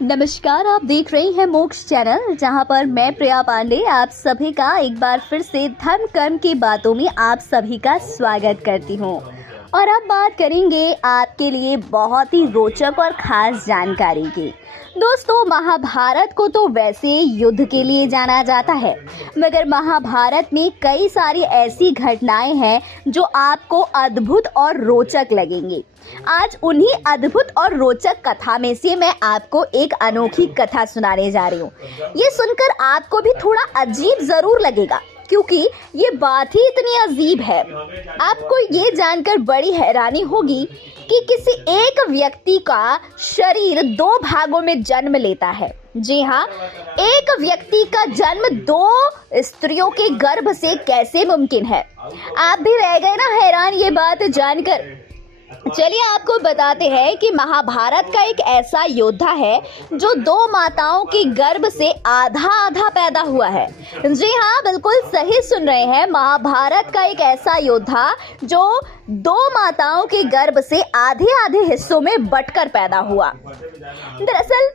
नमस्कार, आप देख रहे हैं मोक्ष चैनल, जहां पर मैं प्रिया पांडे आप सभी का एक बार फिर से धर्म कर्म की बातों में आप सभी का स्वागत करती हूं। और अब बात करेंगे आपके लिए बहुत ही रोचक और ख़ास जानकारी की। दोस्तों, महाभारत को तो वैसे युद्ध के लिए जाना जाता है, मगर महाभारत में कई सारी ऐसी घटनाएं हैं जो आपको अद्भुत और रोचक लगेंगी। आज उन्हीं अद्भुत और रोचक कथा में से मैं आपको एक अनोखी कथा सुनाने जा रही हूँ। ये सुनकर आपको भी थोड़ा अजीब ज़रूर लगेगा, क्योंकि ये बात ही इतनी अजीब है। आपको ये जानकर बड़ी हैरानी होगी कि किसी एक व्यक्ति का शरीर दो भागों में जन्म लेता है। जी हाँ, एक व्यक्ति का जन्म दो स्त्रियों के गर्भ से कैसे मुमकिन है? आप भी रह गए ना हैरान ये बात जानकर। चलिए आपको बताते हैं कि महाभारत का एक ऐसा योद्धा है जो दो माताओं के गर्भ से आधा आधा पैदा हुआ है। जी हाँ, बिल्कुल सही सुन रहे हैं, महाभारत का एक ऐसा योद्धा जो दो माताओं के गर्भ से आधे आधे हिस्सों में बंटकर पैदा हुआ। दरअसल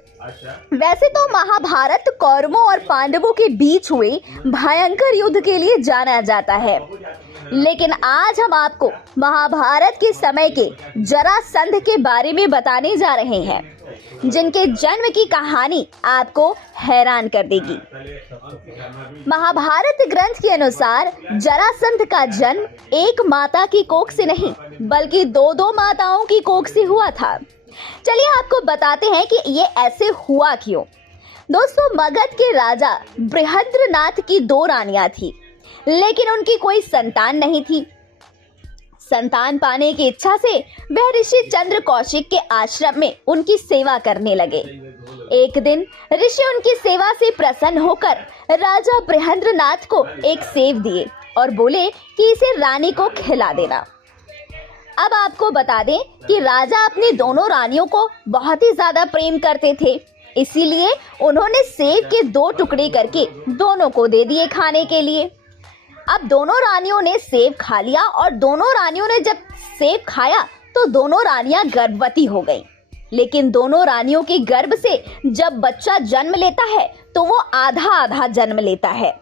वैसे तो महाभारत कौरवों और पांडवों के बीच हुए भयंकर युद्ध के लिए जाना जाता है, लेकिन आज हम आपको महाभारत के समय के जरासंध के बारे में बताने जा रहे हैं, जिनके जन्म की कहानी आपको हैरान कर देगी। महाभारत ग्रंथ के अनुसार जरासंध का जन्म एक माता की कोख से नहीं, बल्कि दो माताओं की कोख से हुआ था। चलिए आपको बताते हैं कि ये ऐसे हुआ क्यों। दोस्तों, मगध के राजा बृहद्रनाथ की दो रानियां थी, लेकिन उनकी कोई संतान नहीं थी। संतान पाने की इच्छा से वह ऋषि चंद्र कौशिक के आश्रम में उनकी सेवा करने लगे। एक दिन ऋषि उनकी सेवा से प्रसन्न होकर राजा बृहद्रनाथ को एक सेब दिए और बोले कि इसे रानी को खिला देना। अब आपको बता दें कि राजा अपनी दोनों रानियों को बहुत ही ज्यादा प्रेम करते थे, इसीलिए उन्होंने सेब के दो टुकड़े करके दोनों को दे दिए खाने के लिए। अब दोनों रानियों ने सेब खा लिया और दोनों रानियों ने जब सेब खाया तो दोनों रानियां गर्भवती हो गईं। लेकिन दोनों रानियों के गर्भ से जब बच्चा जन्म लेता है तो वो आधा आधा जन्म लेता है।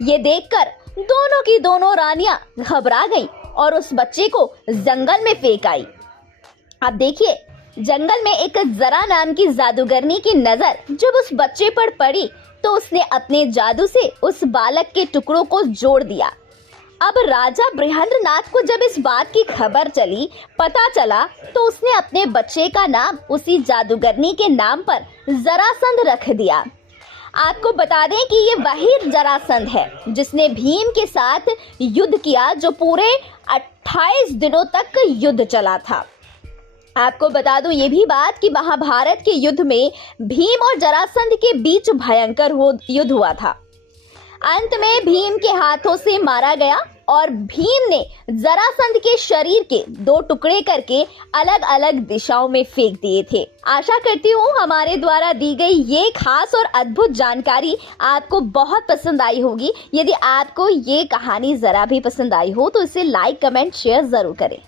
ये देखकर दोनों की दोनों रानियां घबरा गईं और उस बच्चे को जंगल में फेंक आई। अब देखिए, जंगल में एक जरा नाम की जादूगरनी की नजर जब उस बच्चे पर पड़ी तो उसने अपने जादू से उस बालक के टुकड़ों को जोड़ दिया। अब राजा बृहद्रनाथ को जब इस बात की खबर पता चला तो उसने अपने बच्चे का नाम उसी जादूगरनी के नाम पर जरासंध रख दिया। आपको बता दें कि ये वही जरासंध है जिसने भीम के साथ युद्ध किया, जो पूरे 28 दिनों तक युद्ध चला था। आपको बता दूं ये भी बात कि महाभारत के युद्ध में भीम और जरासंध के बीच भयंकर युद्ध हुआ था। अंत में भीम के हाथों से मारा गया और भीम ने जरासंध के शरीर के दो टुकड़े करके अलग अलग दिशाओं में फेंक दिए थे। आशा करती हूँ हमारे द्वारा दी गई ये खास और अद्भुत जानकारी आपको बहुत पसंद आई होगी। यदि आपको ये कहानी जरा भी पसंद आई हो तो इसे लाइक, कमेंट, शेयर जरूर करें।